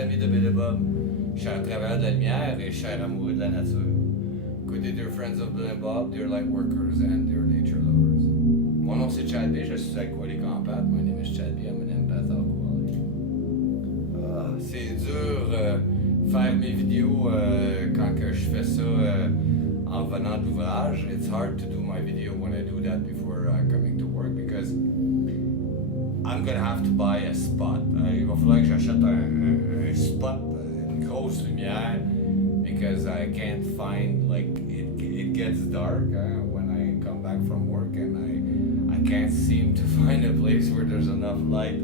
amis de Billy Bob, cher travailleur de la lumière et cher amoureux de la nature. Écoutez, dear friends of Billy Bob, dear light workers and dear nature lovers. Mon nom c'est Chad B, je suis alcoolique en pâte. My name is Chad B, I'm an empath alcoholic. C'est dur faire mes vidéos quand que je fais ça en venant de l'ouvrage. It's hard to do my video when I do that before coming to work because I'm gonna have to buy a spot. Il va falloir que j'achète un spot, une grosse lumière, because I can't find, like, it gets dark when I come back from work and I can't seem to find a place where there's enough light.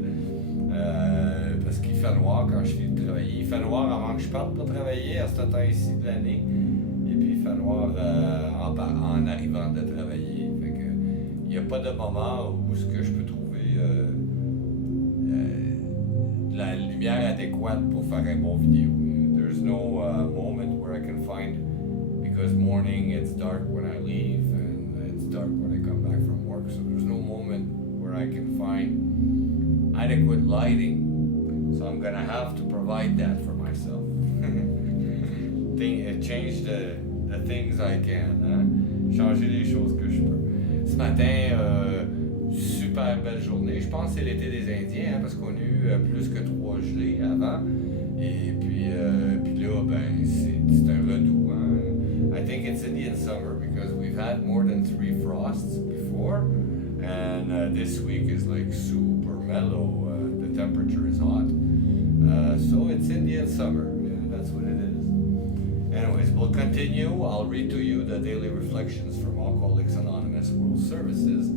Parce qu'il fait noir quand je finis de travailler. Il fait noir avant que je parte pour travailler à ce temps-ci de l'année. Et puis il fait noir en arrivant de travailler. Fait que il n'y a pas de moment où ce que je peux trouver la lumière adéquate pour faire un bon vidéo. There's no moment where I can find, because morning it's dark when I leave and it's dark when I come back from work, so there's no moment where I can find adequate lighting. So I'm gonna have to provide that for myself. Change the things I can. Changer les choses que je peux. Ce matin, super belle journée. Je pense que c'est l'été des Indiens, parce qu'on a eu plus que 3 gelées avant. Et puis là, ben, c'est un redout. I think it's Indian summer because we've had more than 3 frosts before. And this week is like super mellow. The temperature is hot. So it's Indian summer. Yeah, that's what it is. Anyways, we'll continue. I'll read to you the daily reflections from Alcooliques Anonymous World Services.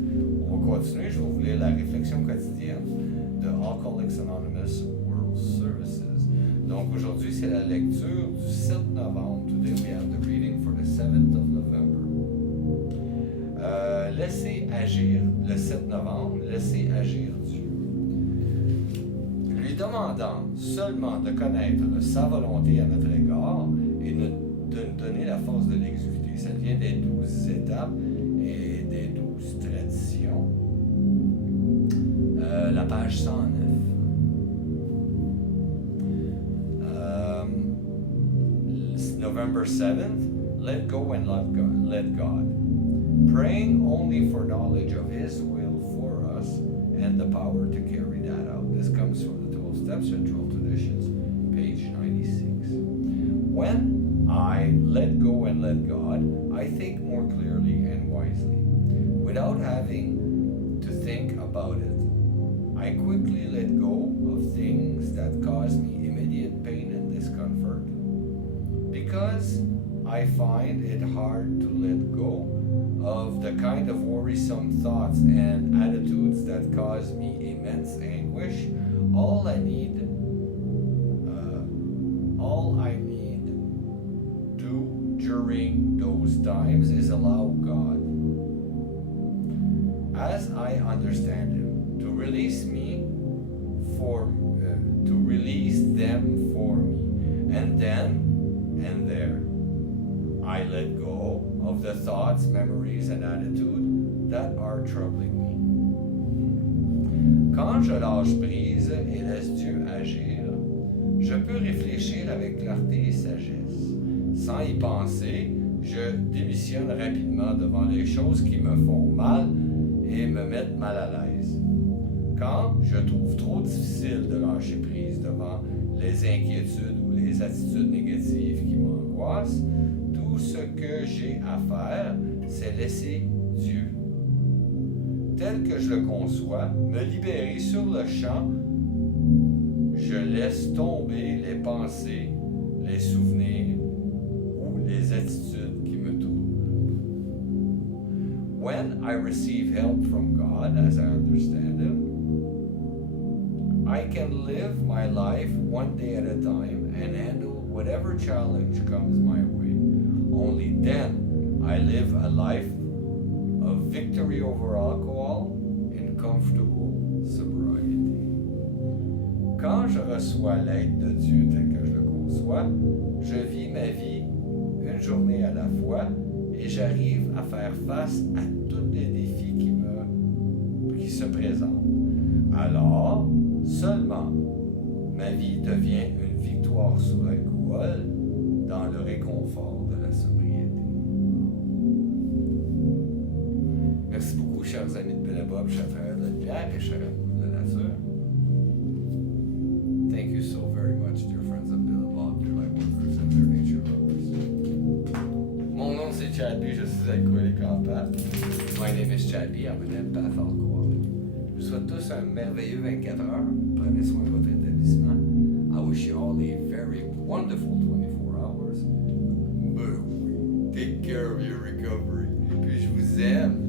On va continuer. Je vais vous lire la réflexion quotidienne de Alcooliques Anonymous World Services. Donc aujourd'hui, c'est la lecture du 7 novembre. Today we have the reading for the 7th of November. Laissez agir, le 7 novembre, laissez agir Dieu. Lui demandant seulement de connaître sa volonté à notre égard et de nous donner la force de l'exécuter. Ça vient des 12 étapes et des 12 traditions. La page 109. November 7th, let go and let God. Praying only for knowledge of His will for us and the power to carry that out. This comes from the 12 Steps and 12 Traditions, page 96. When I let go and let God, I think more clearly and wisely. Without having to think about it, I quickly let go of things that cause me immediate pain and discomfort. Because I find it hard to let go of the kind of worrisome thoughts and attitudes that cause me immense anguish, all I need do during those times is allow God, as I understand Him, to release them for me, and then and there, I let go of the thoughts, memories, and attitudes that are troubling me. Quand je lâche prise et laisse Dieu agir, je peux réfléchir avec clarté et sagesse. Sans y penser, je démissionne rapidement devant les choses qui me font mal et me mettent mal à l'aise. Quand je trouve trop difficile de lâcher prise devant les inquiétudes ou les attitudes négatives qui m'angoissent, tout ce que j'ai à faire, c'est laisser Dieu, tel que je le conçois, me libérer sur le champ. Je laisse tomber les pensées, les souvenirs ou les attitudes qui me troublent. When I receive help from God, as I understand Him, I can live my life one day at a time and handle whatever challenge comes my way. Only then I live a life of victory over alcohol in comfortable sobriety. Quand je reçois l'aide de Dieu tel que je le conçois, je vis ma vie une journée à la fois et j'arrive à faire face à tous les défis qui se présentent. Alors, seulement, Ma vie devient une victoire sur l'alcool dans le réconfort de la sobriété. Merci beaucoup, chers amis de Bill et Bob, chers frères de la lumière et chers amours de la nature. Thank you so very much, dear friends of Bill and Bob, dear light workers and their nature lovers. Mon nom c'est Chad B, je suis alcoolique en pâte. My name is Chad B, I'm an empath alcoholic. Je vous souhaite tous un merveilleux 24 heures. Prenez soin de votre établissement. I wish you all a very wonderful 24 hours. Ben oui, take care of your recovery. Et puis je vous aime.